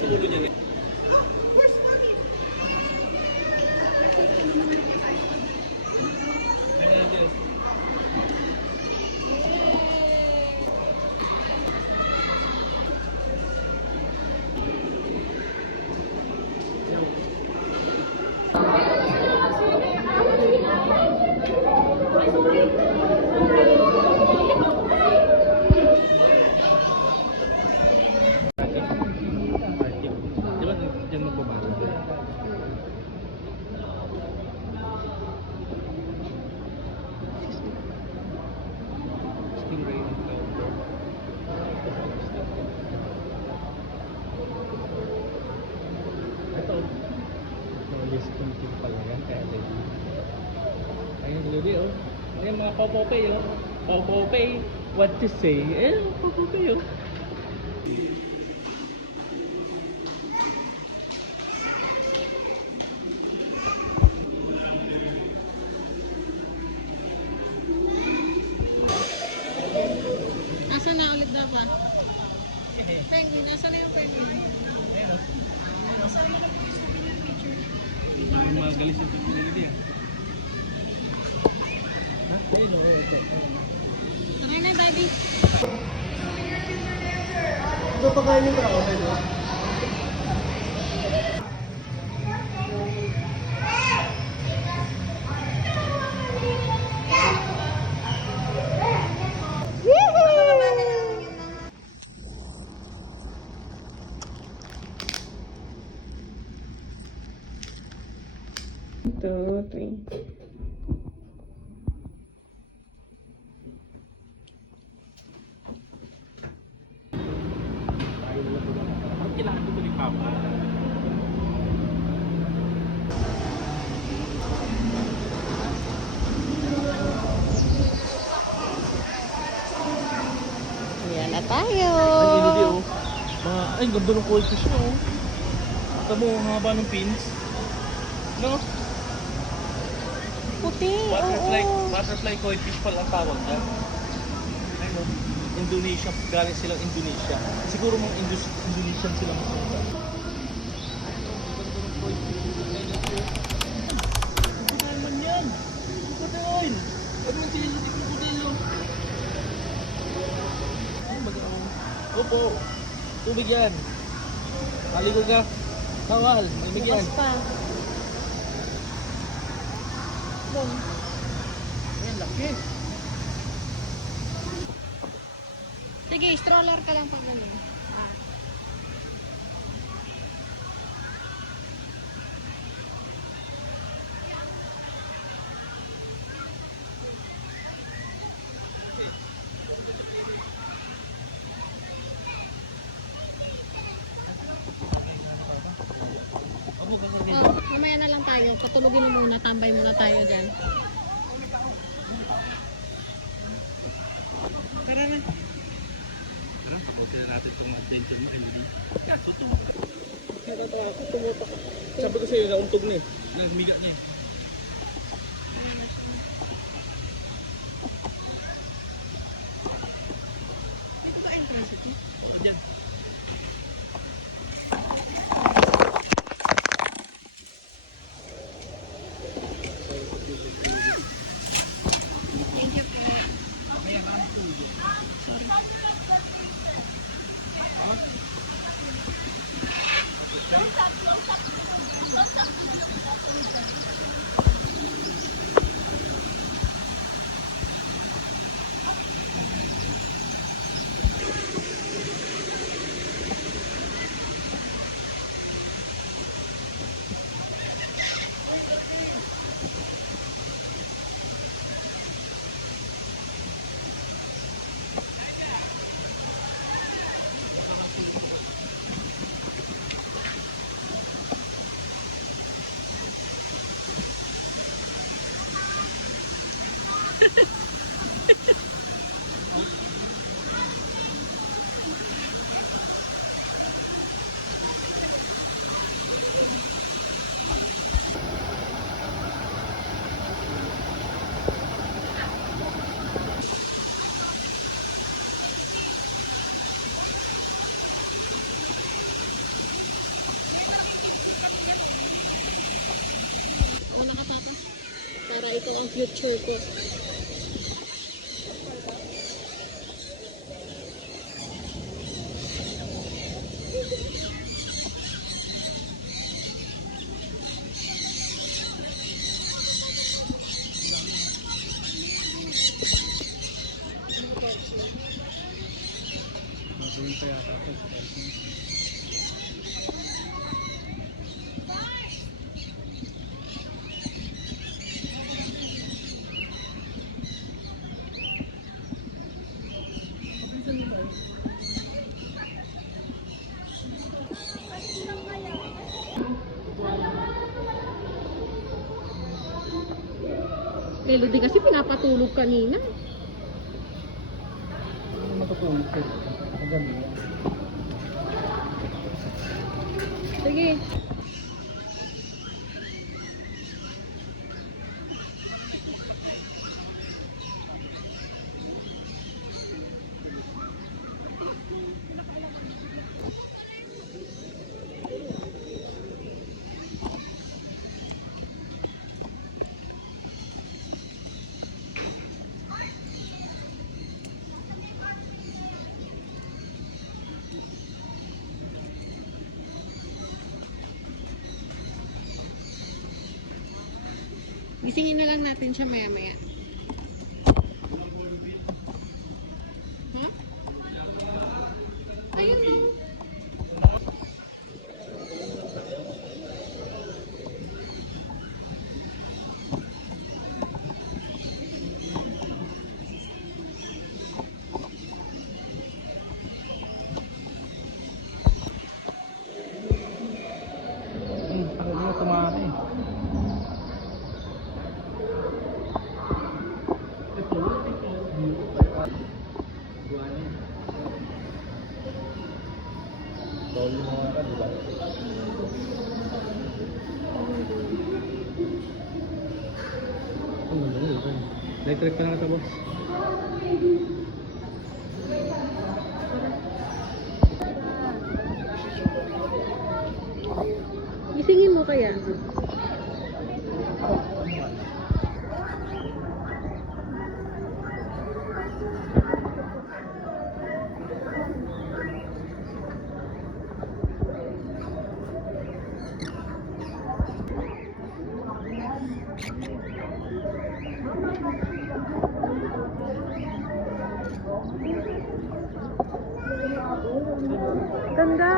sa ulo niya. Ayun, Luli, oh. Ayun, mga popopay, oh. Popopay, what to say? Eh, popopay, oh. Asa na ulit daw ba? Penguin, asa na yung penguin? Ayun, oh. Asa na yung picture? Magalis yung picture ni Luli, ah. Ha? Ayun, oh. Ito. Okay na, baby. Ito pagkain yung tao, no? Two, three. Bakit kailangan dito ni Papa? Ayan na tayo. Ay, Luli, oh. Ay, ganda ng cold fish niya, oh. Ito mo, ang haba ng pins. No? Puti, Butterfly, oo. butterfly koi fish pala ang tawag dyan. Ayun, Indonesia, galing silang Indonesia. Siguro mga Indonesian sila masunod. Ano naman yan? Crocodile! Ano yung tilo ni crocodile? Ano ba gawin? Opo, tubig yan. Haligo ka. Bawal, tubig yan. Bukas pa. Doon. Ayan, laki. Sige, stroller ka lang pag ganyan. Mamaya na lang tayo. Patulogin mo muna. Tambay muna tayo dyan. Tara na. Tara, pakotin na natin pang adventure mo kay Lili. Yan, suto. Sabi ko sa'yo, nauntog na eh. Nagmiga niya eh. Dito ba entrance ito? Oo, dyan. Thank you po. Sorry. ito ang future ko. Magawin pa yata ako sa cellphone. Lelo din kasi pinapatulog kanina. Ano matutulog sa'yo? Maganda yan. Sige. Gisingin na lang natin siya maya-maya. Ha? Ayun o. Ako na tumate. Tol mo ka, di ba? Electric pa na kita, boss. Gisingin mo kaya? Ganda.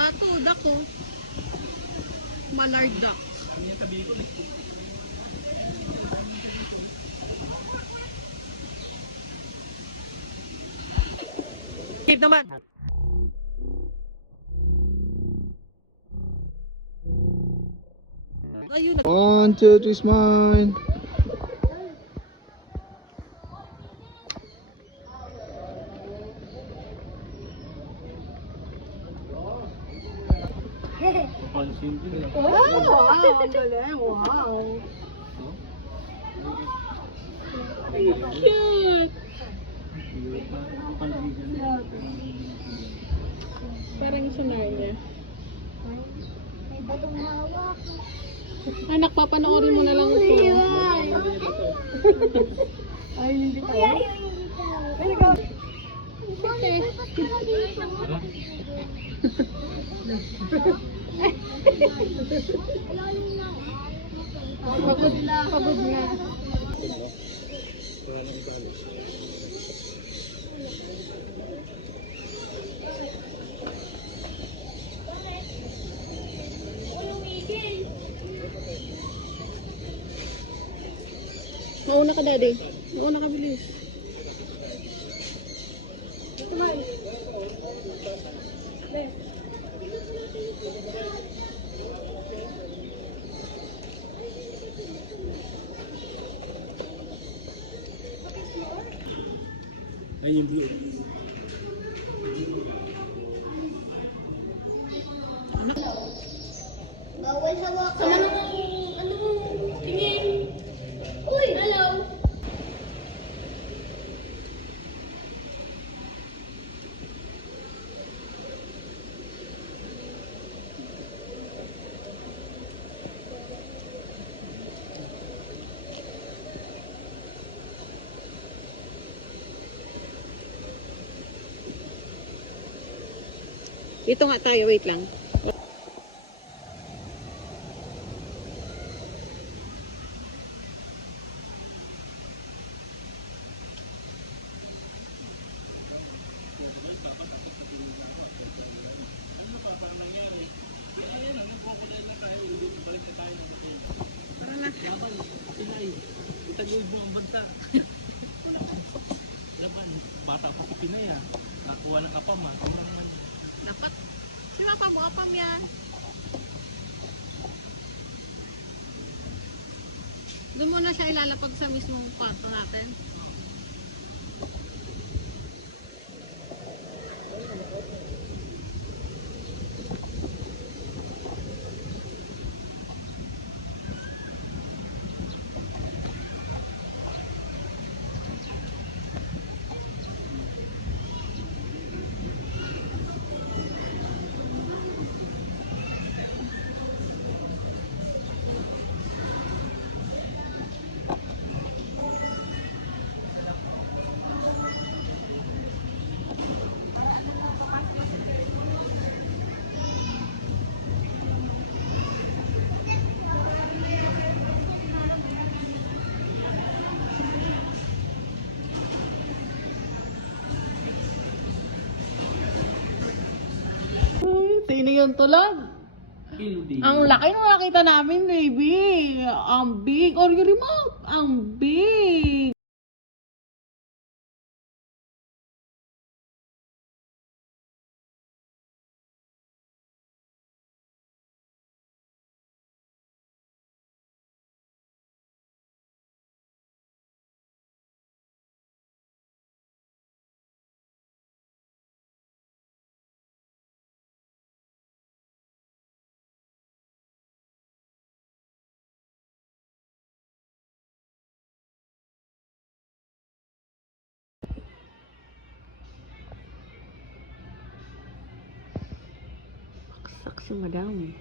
Pato, dako. Mallard duck. Tip naman. 2, 3, smile. Pansin din eh. Wow, ang galing. Wow. Cute. Parang sonar niya. May batong hawak. Anak, papanoorin mo na lang ito. Ay, hindi ka. Ay, hindi ka. Okay. Pagod na. Pagod na. Mauna ka, Daddy. Mauna ka, bilis. Ayun yung blue. Bawal hawakan. Sama ng ano mo, tingin. Uy, hello. Dito nga tayo, wait lang. Itaguyod mo ang bansa. Laban, bata pa si Pinay ah. Nakuha ng kapam ah. Dapat. Si Papa mo, apam yan. Doon muna siya ilalapag sa mismong kwarto natin. Sino yung tulog? Ang laki nung nakita namin, baby. Ang big. Or yung remote. Ang big. Saksi, madam.